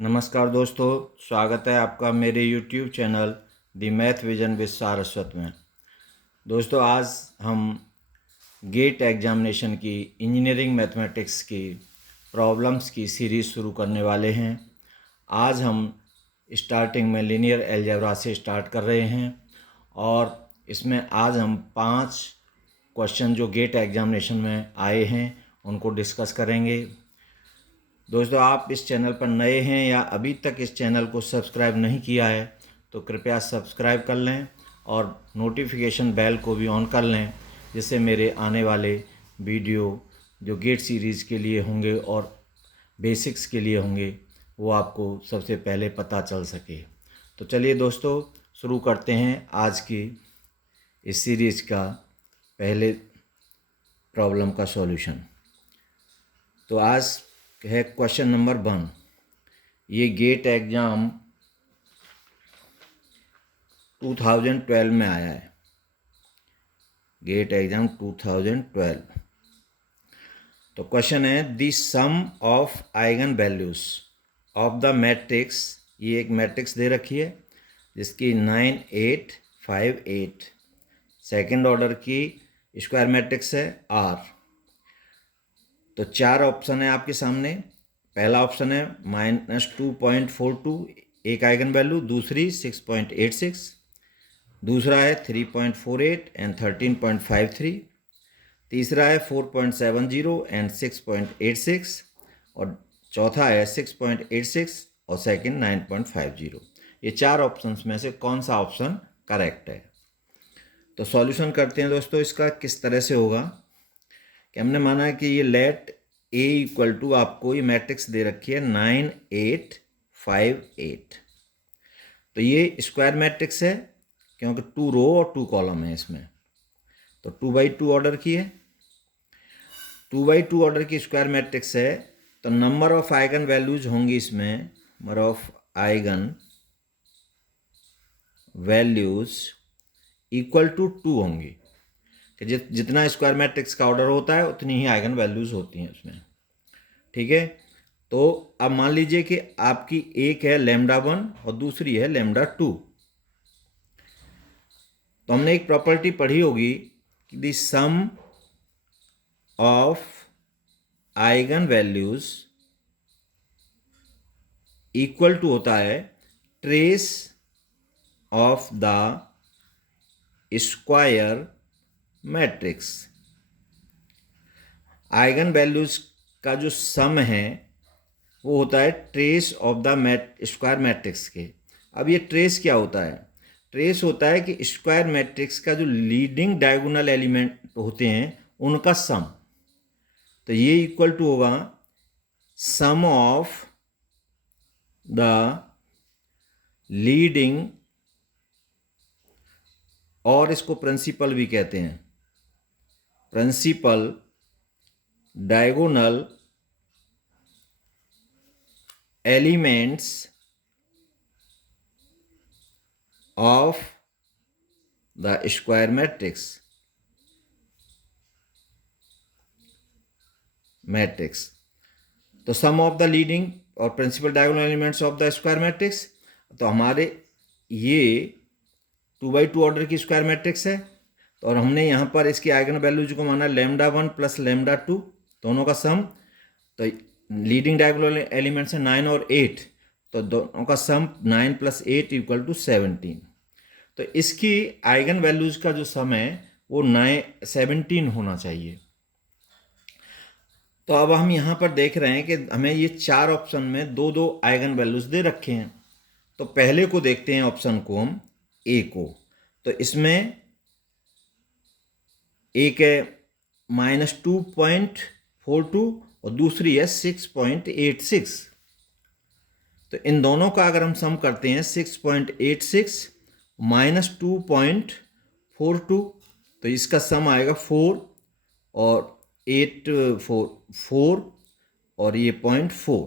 नमस्कार दोस्तों, स्वागत है आपका मेरे YouTube channel the math vision with Saraswat में। दोस्तों, आज हम गेट एग्जामिनेशन की इंजीनियरिंग मैथमेटिक्स की प्रॉब्लम्स की सीरीज़ शुरू करने वाले हैं। आज हम स्टार्टिंग में लीनियर अलजेब्रा से स्टार्ट कर रहे हैं और इसमें आज हम 5 क्वेश्चन जो गेट एग्जामिनेशन में आए हैं उनको डिस्कस करेंगे। दोस्तों, आप इस चैनल पर नए हैं या अभी तक इस चैनल को सब्सक्राइब नहीं किया है तो कृपया सब्सक्राइब कर लें और नोटिफिकेशन बेल को भी ऑन कर लें, जिससे मेरे आने वाले वीडियो जो गेट सीरीज़ के लिए होंगे और बेसिक्स के लिए होंगे वो आपको सबसे पहले पता चल सके। तो चलिए दोस्तों, शुरू करते हैं आज की इस सीरीज़ का पहले प्रॉब्लम का सॉल्यूशन। तो आज है क्वेश्चन नंबर 1। ये गेट एग्ज़ाम 2012 में आया है। GATE exam 2012। तो क्वेश्चन है the sum of eigen values of the matrix. ये एक मैट्रिक्स दे रखी है जिसकी 9 8 5 8 सेकेंड ऑर्डर की स्क्वायर मैट्रिक्स है आर। तो 4 ऑप्शन है आपके सामने। पहला ऑप्शन है -2.42 एक आइगन वैल्यू, दूसरी 6.86, दूसरा है 3.48 एंड 13.53, तीसरा है 4.70 एंड 6.86 और चौथा है 6.86 और सेकंड 9.50। ये 4 ऑप्शंस में से कौन सा ऑप्शन करेक्ट है? तो सॉल्यूशन करते हैं दोस्तों। इसका किस तरह से होगा कि हमने माना कि ये लेट ए इक्वल टू, आपको ये मैट्रिक्स दे रखी है 9 8 5 8। तो ये स्क्वायर मैट्रिक्स है क्योंकि 2 रो और 2 कॉलम है इसमें। तो 2x2 ऑर्डर की है, 2x2 ऑर्डर की स्क्वायर मैट्रिक्स है। तो नंबर ऑफ आइगन वैल्यूज होंगी इसमें, number of eigen values equal to 2 होंगी कि जितना स्क्वायर मैट्रिक्स का ऑर्डर होता है उतनी ही आइगन वैल्यूज होती हैं उसमें। ठीक है। तो अब मान लीजिए कि आपकी एक है λ1 और दूसरी है λ2। तो हमने एक प्रॉपर्टी पढ़ी होगी कि the sum of eigen values equal to होता है trace of the square matrix. Eigen values का जो सम है वो होता है trace of the square matrix के। अब ये ट्रेस क्या होता है? ट्रेस होता है कि स्क्वायर मैट्रिक्स का जो लीडिंग डायगोनल एलिमेंट होते हैं उनका सम। तो ये इक्वल टू होगा सम ऑफ द लीडिंग, और इसको प्रिंसिपल भी कहते हैं, principal diagonal elements of the square matrix. तो सम ऑफ द लीडिंग और principal diagonal elements of the square matrix. तो हमारे ये 2x2 ऑर्डर की स्क्वायर मैट्रिक्स है। तो और हमने यहाँ पर इसकी आइगन वैल्यूज को माना λ1 प्लस λ2 दोनों का सम। तो लीडिंग डायगोनल एलिमेंट्स है 9 और 8, तो दोनों का सम 9 + 8 = 17। तो इसकी आइगन वैल्यूज का जो सम है वो 17 होना चाहिए। तो अब हम यहाँ पर देख रहे हैं कि हमें ये 4 ऑप्शन में 2-2 आइगन वैल्यूज दे रखे हैं। तो पहले को देखते हैं, ऑप्शन को हम ए को। तो इसमें एक है -2.42 और दूसरी है 6.86। तो इन दोनों का अगर हम सम करते हैं 6.86 -2.42, तो इसका सम आएगा 4 और 8 4 और ये 0.4।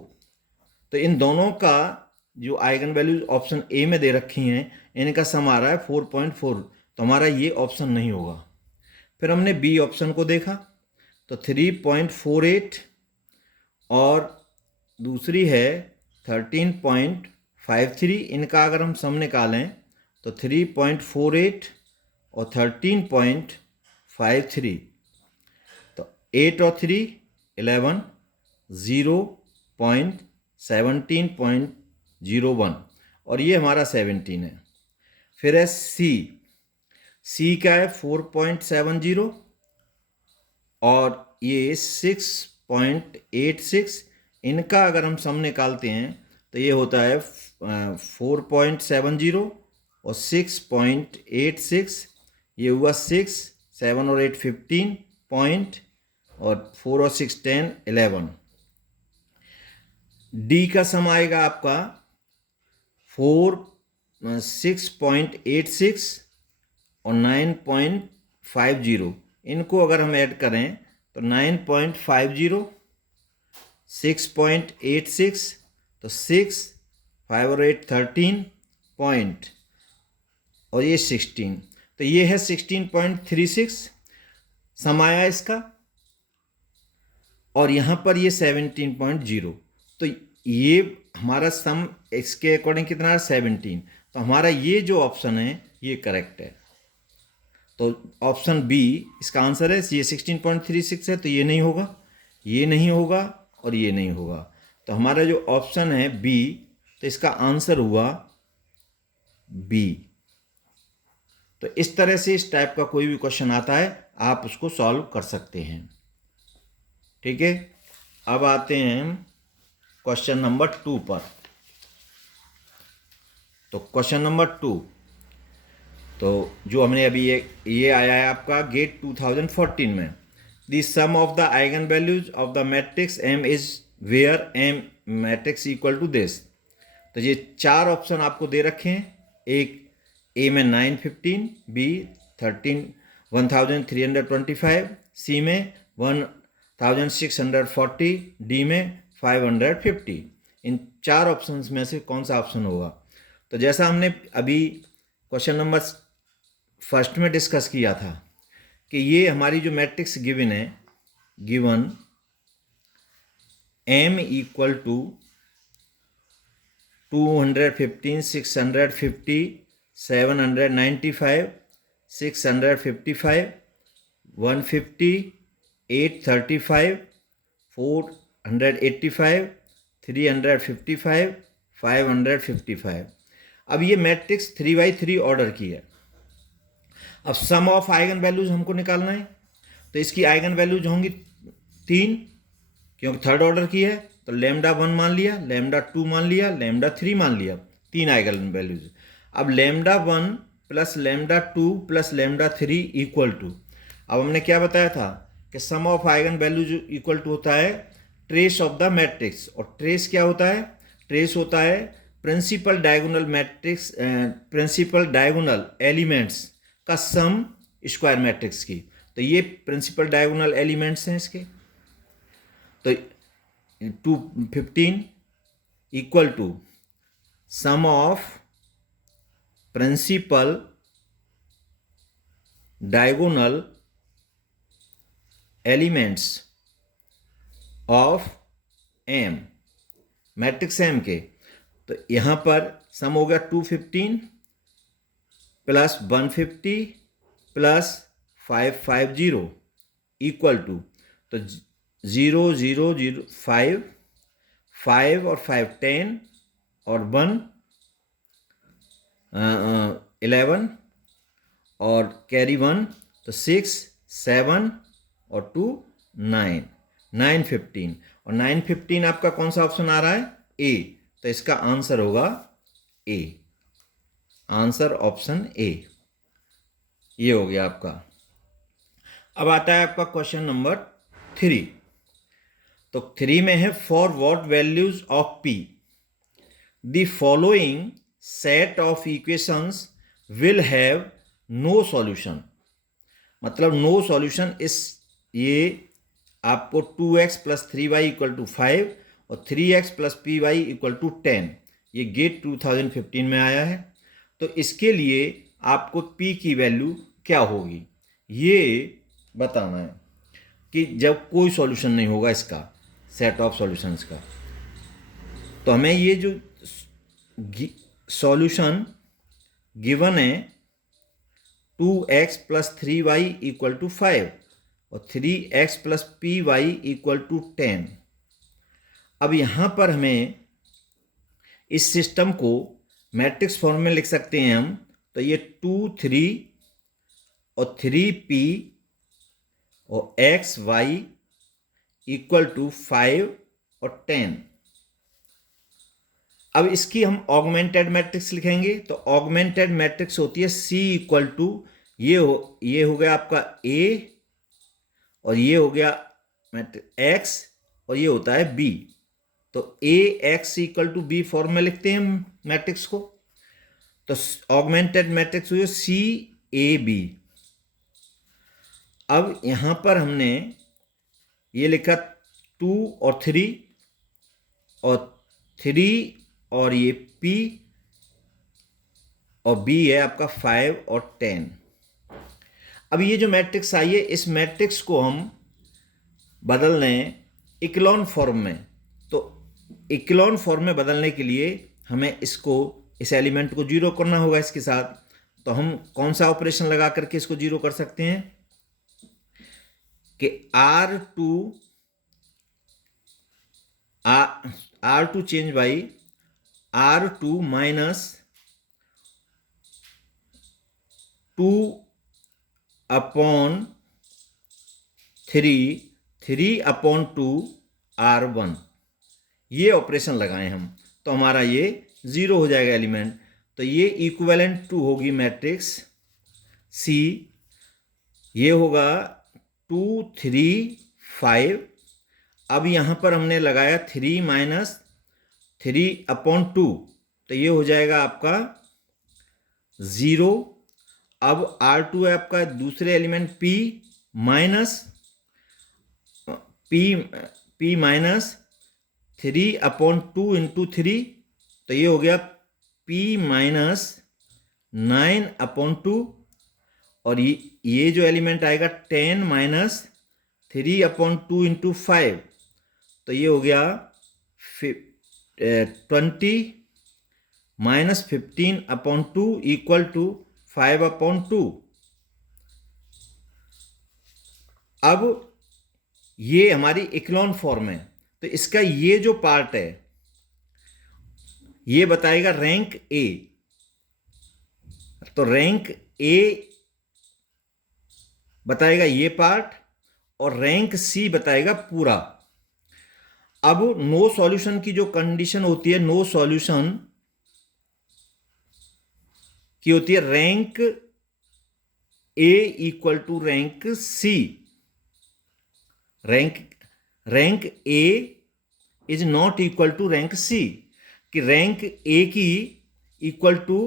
तो इन दोनों का जो आइगन वैल्यूज ऑप्शन ए में दे रखी हैं इनका सम आ रहा है 4.4। तो हमारा ये ऑप्शन नहीं होगा। फिर हमने बी ऑप्शन को देखा तो 3.48 और दूसरी है 13.53, इनका अगर हम सम निकालें तो 3.48 और 13.53, तो 8 और 3 11, 0.17.01 और ये हमारा 17 है। फिर है सी का है 4.70 और ये 6.86, इनका अगर हम सम निकालते हैं तो ये होता है 4.70 और 6.86, ये हुआ 6, 7 और 8 15 पॉइंट और 4 और 6 10 11। डी का सम आएगा आपका 6.86 और 9.50, इनको अगर हम ऐड करें तो 9.50, 6.86 तो 6, 5 और 8 13 पॉइंट और ये 16, तो ये है 16.36 सम आया इसका, और यहाँ पर ये 17.0, तो ये हमारा सम इसके अकॉर्डिंग कितना है 17, तो हमारा ये जो ऑप्शन है ये करेक्ट है। तो ऑप्शन बी इसका आंसर है। ये 16.36 है तो ये नहीं होगा, ये नहीं होगा और ये नहीं होगा, तो हमारा जो ऑप्शन है बी, तो इसका आंसर हुआ बी। तो इस तरह से इस टाइप का कोई भी क्वेश्चन आता है आप उसको सॉल्व कर सकते हैं। ठीक है, अब आते हैं क्वेश्चन नंबर 2 पर। तो क्वेश्चन नंबर 2, तो जो हमने अभी ये आया है आपका गेट 2014 में, the sum of the eigen values of the matrix M is where M matrix equal to this. तो ये 4 ऑप्शन आपको दे रखे हैं, एक ए में 915, बी 1325, सी में 1640, डी में 550। इन 4 ऑप्शंस में से कौन सा ऑप्शन होगा? तो जैसा हमने अभी क्वेश्चन नंबर फर्स्ट में डिस्कस किया था कि ये हमारी जो मैट्रिक्स गिवन है, गिवन एम इक्वल टू 215, 650, 795, 655, 150, 835, 485, 355, 555। अब ये मैट्रिक्स 3x3 ऑर्डर की है। अब सम ऑफ आइगन वैल्यूज हमको निकालना है, तो इसकी आइगन वैल्यूज होंगी 3, क्योंकि थर्ड ऑर्डर की है, तो लैम्डा 1 मान लिया, लैम्डा 2 मान लिया, लैम्डा 3 मान लिया, 3 आइगन वैल्यूज। अब lambda 1 plus lambda 2 plus lambda 3 equal to, अब हमने क्या बताया था कि sum of eigen values equal to होता है ट्रेस ऑफ द मैट्रिक्स, और ट्रेस क्या होता है? ट्रेस होता है principal diagonal matrix, principal diagonal elements का सम स्क्वायर मैट्रिक्स की। तो ये प्रिंसिपल डायगोनल एलिमेंट्स हैं इसके, तो 215 equal to sum of principal diagonal elements of M, matrix M के। तो यहाँ पर सम हो गया 215 प्लस 150 प्लस 550 इक्वल टू, तो 0 0 0 5 5 और 5 10 और 1 11 और कैरी 1, तो 6 7 और 2 9, 9 15 और 9 15 आपका कौन सा ऑप्शन आ रहा है? ए, तो इसका आंसर होगा ए, आंसर ऑप्शन ए। ये हो गया आपका। अब आता है आपका क्वेश्चन नंबर 3। तो 3 में है for what values of P the following set of equations will have no solution. मतलब नो सॉल्यूशन इस, ये आपको 2x plus 3y equal to 5 और 3x plus P Y equal to 10, ये गेट 2015 में आया है। तो इसके लिए आपको p की वैल्यू क्या होगी ये बताना है, कि जब कोई सॉल्यूशन नहीं होगा इसका, सेट ऑफ सॉल्यूशंस का। तो हमें ये जो सॉल्यूशन गिवन है 2x plus 3y equal to 5 और 3x plus P Y equal to 10। अब यहाँ पर हमें इस सिस्टम को मैट्रिक्स फॉर्म में लिख सकते हैं हम। तो ये 2 3 और 3p और x y इक्वल टू 5 और 10। अब इसकी हम ऑगमेंटेड मैट्रिक्स लिखेंगे। तो ऑगमेंटेड मैट्रिक्स होती है C इक्वल टू ये हो गया आपका A और ये हो गया X और ये होता है B। तो AX equal to B form में लिखते हैं हम मैट्रिक्स को। तो ऑगमेंटेड मैट्रिक्स हुई CAB। अब यहां पर हमने ये लिखा 2 और 3 और 3 और ये P और B है आपका 5 और 10। अब ये जो मैट्रिक्स आई है इस मैट्रिक्स को हम बदल रहे हैं इक्लोन फॉर्म में। तो इक्लोन फॉर्म में बदलने के लिए हमें इस एलिमेंट को जीरो करना होगा इसके साथ। तो हम कौन सा ऑपरेशन लगा करके इसको जीरो कर सकते हैं कि R2 change by R2 minus 2 upon 3 upon 2 R1 ये ऑपरेशन लगाएं हम। तो हमारा ये जीरो हो जाएगा एलिमेंट। तो ये इक्विवेलेंट टू होगी मैट्रिक्स C। ये होगा 2 3 5। अब यहाँ पर हमने लगाया 3 माइनस 3 अपॉन 2। तो ये हो जाएगा आपका 0। अब R2 है आपका दूसरे element P minus 3 upon 2 into 3। तो ये हो गया P माइनस 9 अपॉन 2। और ये जो एलिमेंट आएगा 10 माइनस 3 अपॉन 2 इंटू 5। तो ये हो गया 20 minus 15 upon 2 equal to 5 upon 2। अब ये हमारी इक्लोन फॉर्म है। तो इसका ये जो पार्ट है ये बताएगा रैंक A। तो रैंक A बताएगा ये पार्ट और रैंक C बताएगा पूरा। अब नो सॉल्यूशन की जो कंडीशन होती है, नो सॉल्यूशन की होती है rank A equal to rank C। Rank A is not equal to rank C कि रैंक A की equal to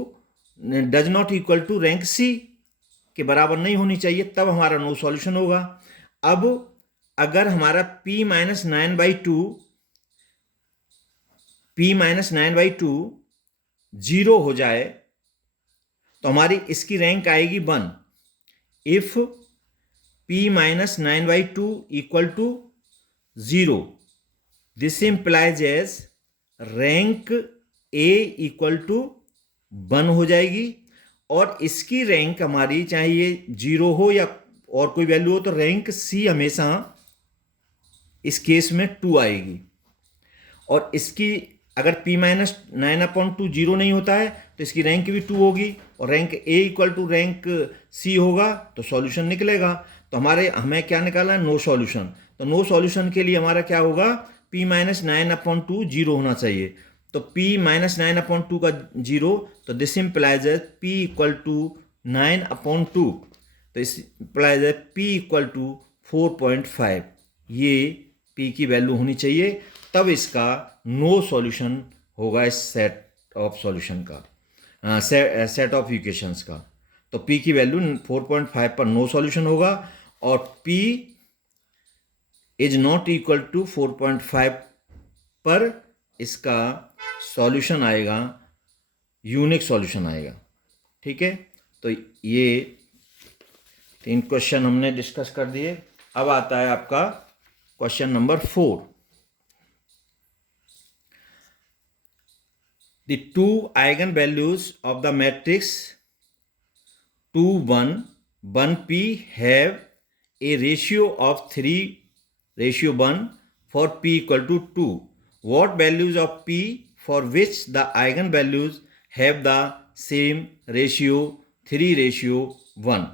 does not equal to rank C के बराबर नहीं होनी चाहिए, तब हमारा नो सॉल्यूशन होगा। अब अगर हमारा P माइनस 9/2 जीरो हो जाए तो हमारी इसकी रैंक आएगी 1। If P minus 9/2 equal to 0, this implies as rank A equal to 1 हो जाएगी। और इसकी रैंक हमारी चाहे ये 0 हो या और कोई वैल्यू हो तो रैंक C हमेशा इस केस में 2 आएगी। और इसकी अगर P माइनस 9/2 जीरो नहीं होता है तो इसकी रैंक भी 2 होगी और rank A equal to rank C होगा तो सॉल्यूशन निकलेगा। तो हमें क्या निकालना है, नो सॉल्यूशन। तो नो सॉल्यूशन के लिए हमारा क्या होगा, P माइनस 9/2 जीरो होना चाहिए। तो P माइनस 9/2 का जीरो, तो दिस इंप्लाइज है P इक्वल टू 9/2। तो इस इंप्लाइज है P इक्वल टू 4.5। ये P की वैल्यू होनी चाहिए, तब इसका नो सॉल्यूशन होगा इस सेट ऑफ सॉल्यूशन का, सेट ऑफ इक्वेशंस का। तो P की वैल्यू 4.5 पर नो सॉल्यूशन होगा और P is not equal to 4.5 पर इसका सॉल्यूशन आएगा, यूनिक सॉल्यूशन आएगा। ठीक है, तो ये 3 क्वेश्चन हमने डिस्कस कर दिए। अब आता है आपका question number 4। the two eigenvalues of the matrix 2, 1, 1p have a ratio of 3:1 for p equal to 2. What values of p for which the eigenvalues have the same ratio 3:1?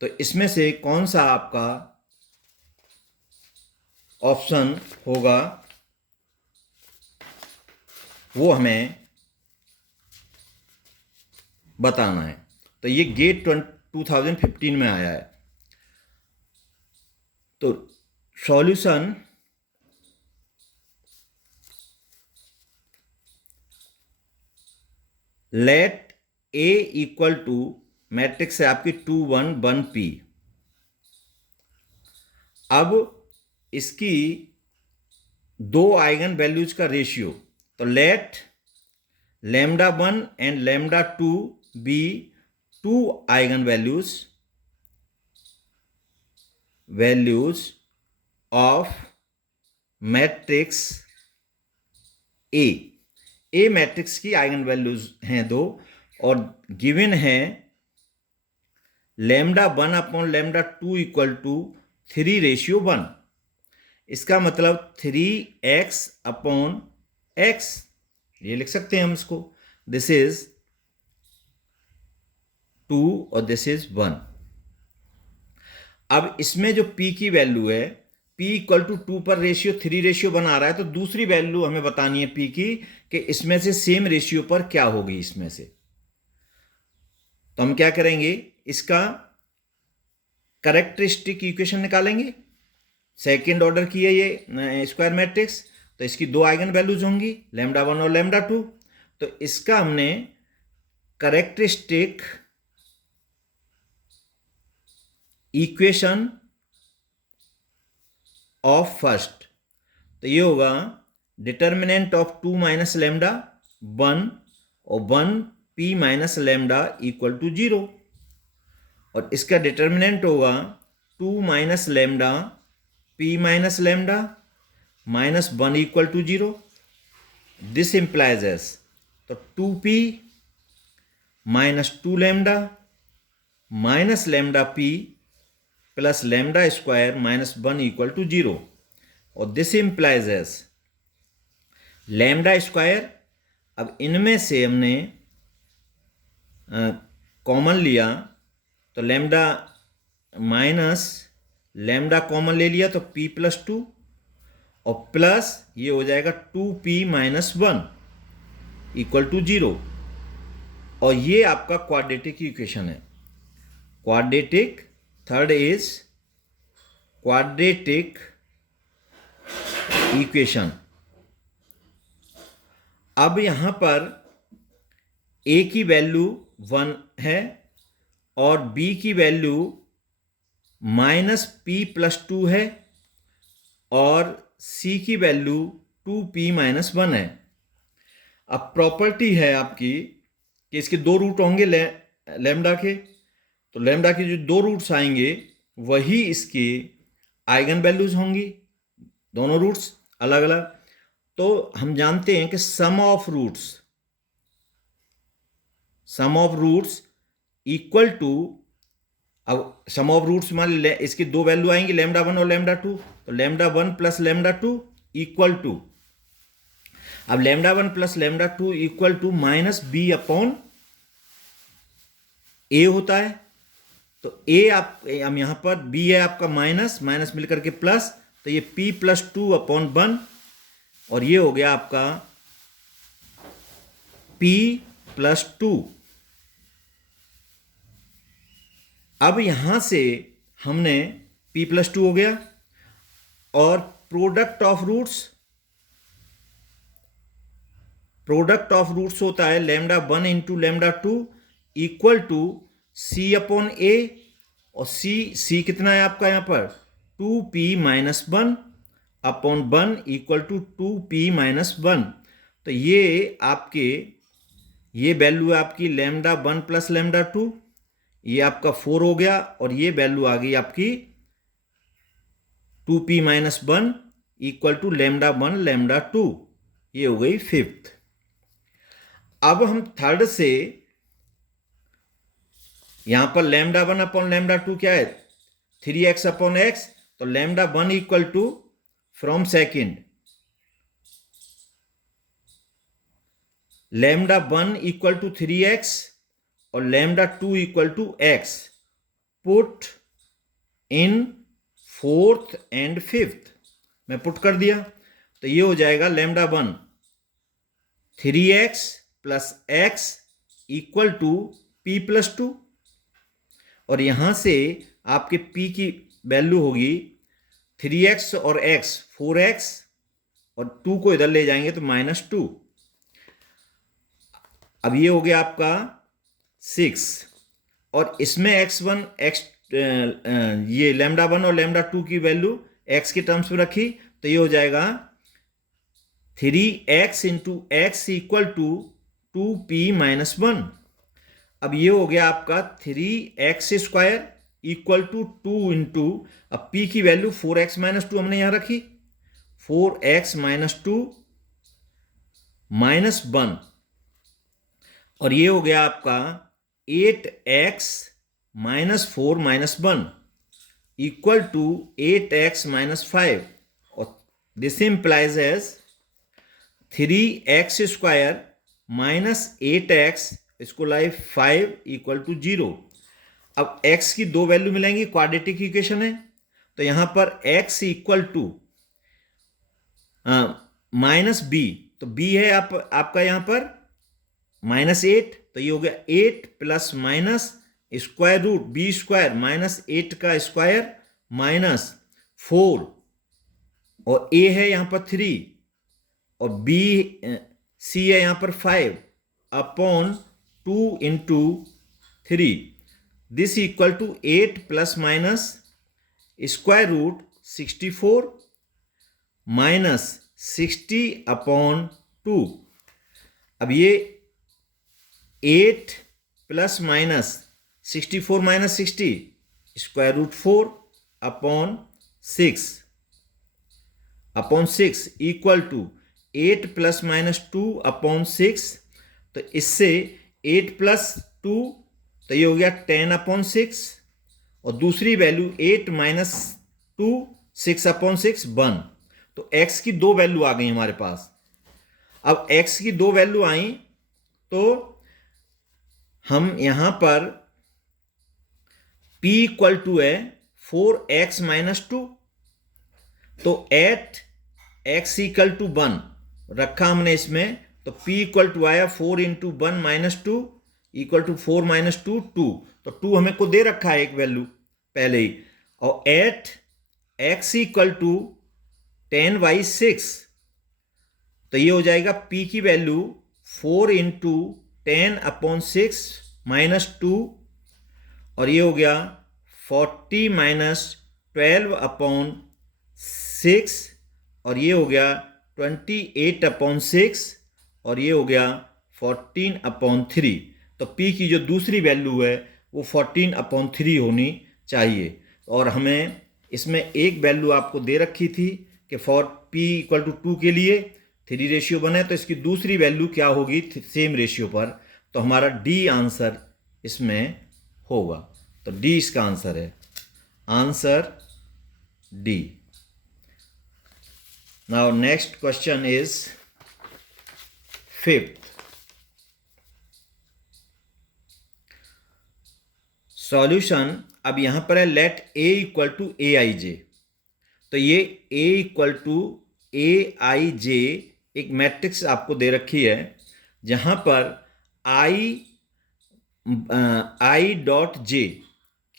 तो इसमें से कौन सा आपका ऑप्शन होगा वो हमें बताना है। तो ये गेट 2015 में आया है। तो solution let A equal to matrix है आपकी 2, 1, 1p। अब इसकी दो आइगन वैल्यूज का रेशियो, तो let λ1 and λ2 be two eigen values of matrix A matrix की आइगन वैल्यूज हैं दो, और गिवन है λ1 अपॉन λ2 इक्वल टू 3:1। इसका मतलब 3x अपॉन x, ये लिख सकते हैं हम इसको। दिस इज 2 और दिस इज 1। अब इसमें जो p की वैल्यू है, p इक्वल टू 2 पर रेशियो 3:1 आ रहा है, तो दूसरी वैल्यू हमें बतानी है p की कि इसमें से सेम रेशियो पर क्या होगी इसमें से। तो हम क्या करेंगे, इसका कैरेक्टरिस्टिक इक्वेशन निकालेंगे। सेकेंड ऑर्डर की है ये स्क्वायर मैट्रिक्स, तो इसकी दो आइगन वैल्यूज होंगी λ1 और λ2। तो इसका हमने कैरेक्टरिस्टिक इक्वेशन ऑफ फर्स्ट, तो ये होगा डिटर्मिनेंट ऑफ 2 माइनस लैम्डा 1 और 1p minus lambda equal to 0, और इसका डिटर्मिनेंट होगा 2 minus lambda p minus lambda minus 1 equal to 0। This implies as, तो 2p minus 2 lambda minus lambda p plus lambda square minus 1 equal to 0, और this implies as lambda square. अब इनमें से हमने common लिया, तो लैम्डा माइनस लैम्डा कॉमन ले लिया तो p प्लस 2, और प्लस ये हो जाएगा 2p माइनस 1 इक्वल टू 0, और ये आपका क्वाड्रेटिक इक्वेशन है। Quadratic, third is quadratic equation. अब यहां पर a की वैल्यू 1 है और b की वैल्यू माइनस p प्लस 2 है और c की वैल्यू 2p माइनस 1 है। अब प्रॉपर्टी है आपकी कि इसके दो रूट होंगे लैम्डा के, तो लैम्डा के जो दो रूट्स आएंगे वही इसके आइगन वैल्यूज होंगी, दोनों रूट्स अलग अलग। तो हम जानते हैं कि sum of roots equal to, अब सम ऑफ रूट्स मान ली इसकी दो वैल्यू आएंगी λ1 और λ2, तो λ1 प्लस λ2 इक्वल टू, अब λ1 plus λ2 equal to minus b upon a होता है। तो a आप हम यहां पर b है आपका माइनस माइनस मिलकर के प्लस, तो ये p प्लस 2 अपॉन 1, और ये हो गया आपका p प्लस 2। अब यहां से हमने p प्लस 2 हो गया, और प्रोडक्ट ऑफ रूट्स होता है λ1 into λ2 equal to c upon a, और c कितना है आपका यहां पर 2p minus 1 upon 1 equal to 2p minus 1। तो ये वैल्यू है आपकी λ1 प्लस λ2, ये आपका 4 हो गया, और ये वैल्यू आ गई आपकी 2p माइनस 1 इक्वल टू λ1 λ2, ये हो गई फिफ्थ। अब हम थर्ड से यहां पर लैम्डा 1 अपॉन लैम्डा 2 क्या है, 3x अपॉन एक्स, तो lambda 1 equal to from second lambda 1 equal to 3x और lambda 2 equal to x, put in fourth and fifth, मैं पुट कर दिया तो ये हो जाएगा lambda 1 3x plus x equal to p plus 2, और यहां से आपके p की वैल्यू होगी 3x और x 4x और 2 को इधर ले जाएंगे तो -2। अब ये हो गया आपका 6 और इसमें x1 x ये लैम्डा 1 और लैम्डा 2 की वैल्यू x के टर्म्स में रखी तो ये हो जाएगा 3x into x equal to 2p minus 1। अब ये हो गया आपका 3x square equal to 2 into, अब p की वैल्यू 4x माइनस 2 हमने यहां रखी, 4x माइनस 2 माइनस 1, और ये हो गया आपका 8x minus 4 minus 1 equal to 8x minus 5, और this implies as 3x square minus 8x इसको लाइक 5 इक्वल टू 0। अब x की दो वैल्यू मिलेंगी, क्वाड्रेटिक इक्वेशन है, तो यहां पर x equal to minus b, तो b है आपका यहां पर -8, तो ये हो गया 8 plus minus square root b square minus 8 का स्क्वायर माइनस 4, और a है यहां पर 3 और c है यहां पर 5 upon 2 into 3, this equal to 8 plus minus square root 64 minus 60 upon 2। अब ये 8 plus minus 64 minus 60 square root 4 upon 6 equal to 8 plus minus 2 upon 6, तो इससे 8 प्लस 2 तो ये हो गया 10 अपॉन 6, और दूसरी वैल्यू 8 माइनस 2 6 अपॉन 6 1, तो x की दो वैल्यू आ गई हमारे पास। अब x की दो वैल्यू आई तो हम यहां पर p इक्वल टू है 4x माइनस 2, तो एट x इक्वल टू 1 रखा हमने इसमें, तो p इक्वल टू आया 4 into 1 minus 2 equal to 4 minus 2 2, तो 2 हमें को दे रखा है एक वैल्यू पहले ही, और एट x इक्वल टू 10/6, तो ये हो जाएगा p की वैल्यू 4 इंटू 10 अपॉन 6 माइनस 2, और ये हो गया 40 माइनस 12 अपॉन 6, और ये हो गया 28 अपॉन 6, और ये हो गया 14 अपॉन 3। तो p की जो दूसरी वैल्यू है वो 14 अपॉन 3 होनी चाहिए, और हमें इसमें एक वैल्यू आपको दे रखी थी कि फॉर p इक्वल टू 2 के लिए 3:1 है, तो इसकी दूसरी वैल्यू क्या होगी सेम रेशियो पर, तो हमारा D आंसर इसमें होगा, तो D इसका आंसर है, answer D। Now next question is 5th solution. अब यहां पर है let a equal to aij, तो ये a इक्वल टू aij एक मैट्रिक्स आपको दे रखी है जहां पर i डॉट j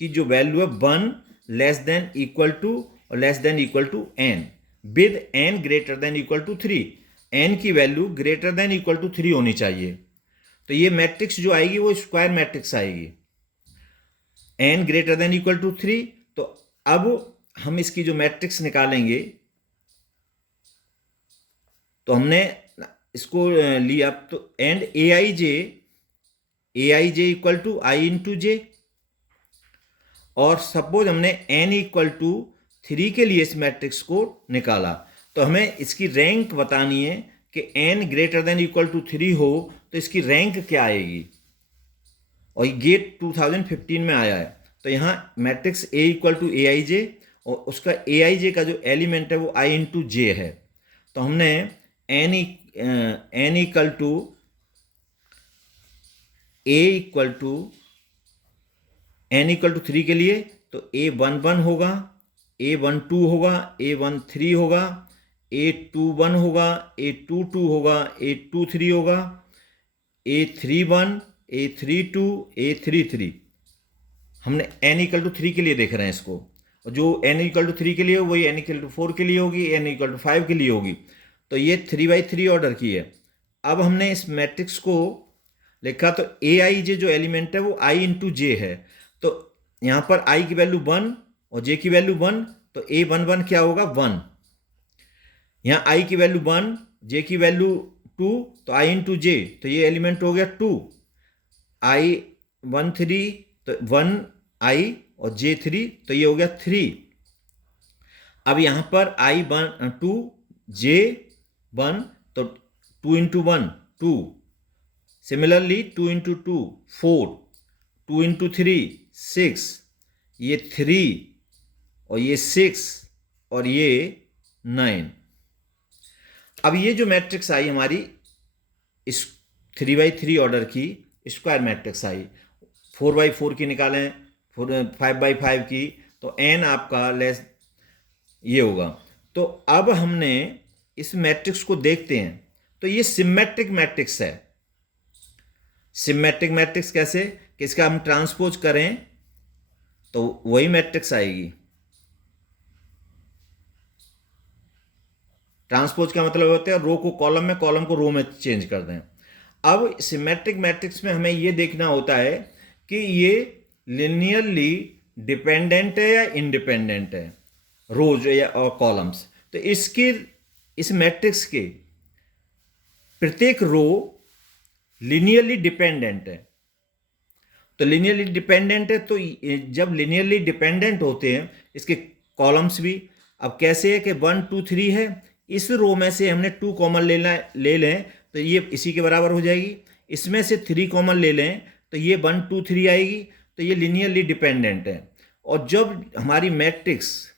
की जो वैल्यू है 1 लेस देन इक्वल टू और less than equal to n, with n greater than equal to 3, n की value greater than equal to 3 होनी चाहिए। तो ये मैट्रिक्स जो आएगी वो स्क्वायर मैट्रिक्स आएगी, n greater than equal to 3। तो अब हम इसकी जो मैट्रिक्स निकालेंगे, तो हमने इसको लिया तो and aij equal to i into j, और सपोज हमने n इक्वल टू 3 के लिए इस मैट्रिक्स को निकाला, तो हमें इसकी रैंक बतानी है कि n greater than equal to 3 हो तो इसकी रैंक क्या आएगी, और ये गेट 2015 में आया है। तो यहाँ मैट्रिक्स ए इक्वल टू ए आई जे, और उसका ए आई जे का जो एलिमेंट है वो आई इंटू जे है। तो हमने N equal to N equal to 3 के लिए तो A11 होगा, A12 होगा, A13 होगा, A21 होगा, A22 होगा, A23 होगा, A31, A32, A33। हमने n इक्वल टू 3 के लिए देख रहे हैं इसको, और जो n इक्वल टू 3 के लिए वही n इक्वल टू 4 के लिए होगी, n इक्वल टू 5 के लिए होगी। तो ये 3/3 ऑर्डर की है। अब हमने इस मैट्रिक्स को लिखा तो ए आई जे जो एलिमेंट है वो i इंटू जे है। तो यहाँ पर i की वैल्यू 1 और j की वैल्यू 1, तो A11 क्या होगा 1। यहाँ i की वैल्यू 1, j की वैल्यू 2, तो i इंटू जे, तो ये एलिमेंट हो गया 2। I13 तो 1i और j3, तो ये हो गया 3। अब यहाँ पर I2 j1, तो 2 इंटू 1 2, सिमिलरली 2 इंटू 2 4, 2 इंटू 3 6, ये 3 और ये 6 और ये 9। अब ये जो मैट्रिक्स आई हमारी इस 3/3 ऑर्डर की स्क्वायर मैट्रिक्स आई, 4/4 की निकालें, 5/5 की, तो n आपका लेस ये होगा। तो अब हमने इस मैट्रिक्स को देखते हैं, तो ये सिमेट्रिक मैट्रिक्स है। सिमेट्रिक मैट्रिक्स कैसे कि इसका हम ट्रांसपोज करें तो वही मैट्रिक्स आएगी। ट्रांसपोज का मतलब होता है रो को कॉलम में, कॉलम को रो में चेंज कर दें। अब सिमेट्रिक मैट्रिक्स में हमें यह देखना होता है कि ये लिनियरली डिपेंडेंट है या इंडिपेंडेंट है, रोज या और कॉलम्स। तो इस मैट्रिक्स के प्रत्येक रो लिनियरली डिपेंडेंट है। तो लिनियरली डिपेंडेंट है, तो जब लिनियरली डिपेंडेंट होते हैं इसके कॉलम्स भी। अब कैसे है कि 1 2 3 है, इस रो में से हमने 2 कॉमन ले लें तो ये इसी के बराबर हो जाएगी। इसमें से 3 कॉमन ले लें तो ये 1 2 3 आएगी, तो ये लिनियरली डिपेंडेंट है। और जब हमारी matrix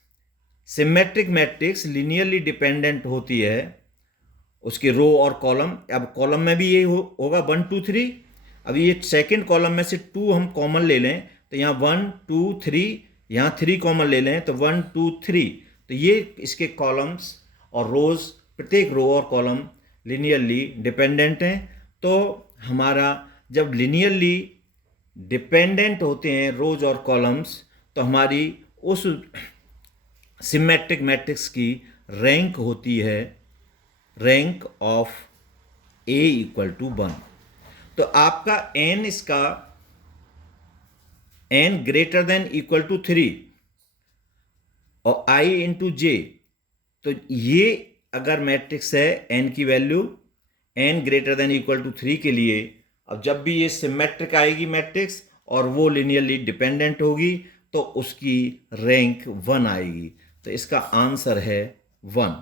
symmetric matrix linearly dependent होती है उसके रो और कॉलम, अब कॉलम में भी ये होगा 1 2 3। अब ये सेकंड कॉलम में से 2 हम कॉमन ले लें तो यहाँ 1 2 3, यहाँ 3 कॉमन ले लें तो 1 2 3। तो ये इसके कॉलम्स और रोज, प्रत्येक रो और कॉलम लिनियरली डिपेंडेंट हैं। तो हमारा जब लिनियरली डिपेंडेंट होते हैं रोज और कॉलम्स, तो हमारी उस सिमेट्रिक मैट्रिक्स की रैंक होती है rank of A equal to 1। तो आपका n इसका n greater than equal to 3 और i इंटू जे, तो ये अगर मैट्रिक्स है n की value n greater than equal to 3 के लिए, अब जब भी ये सिमेट्रिक आएगी मैट्रिक्स और वो लिनियरली डिपेंडेंट होगी तो उसकी रैंक 1 आएगी। तो इसका आंसर है 1।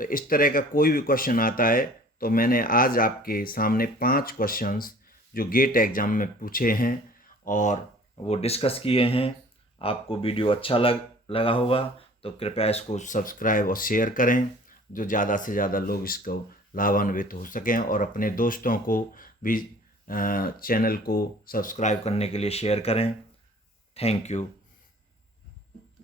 तो इस तरह का कोई भी क्वेश्चन आता है तो मैंने आज आपके सामने 5 क्वेश्चंस जो गेट एग्जाम में पूछे हैं और वो डिस्कस किए हैं। आपको वीडियो अच्छा लगा होगा तो कृपया इसको सब्सक्राइब और शेयर करें, जो ज़्यादा से ज़्यादा लोग इसको लाभान्वित हो सकें, और अपने दोस्तों को भी चैनल को सब्सक्राइब करने के लिए शेयर करें। Thank you.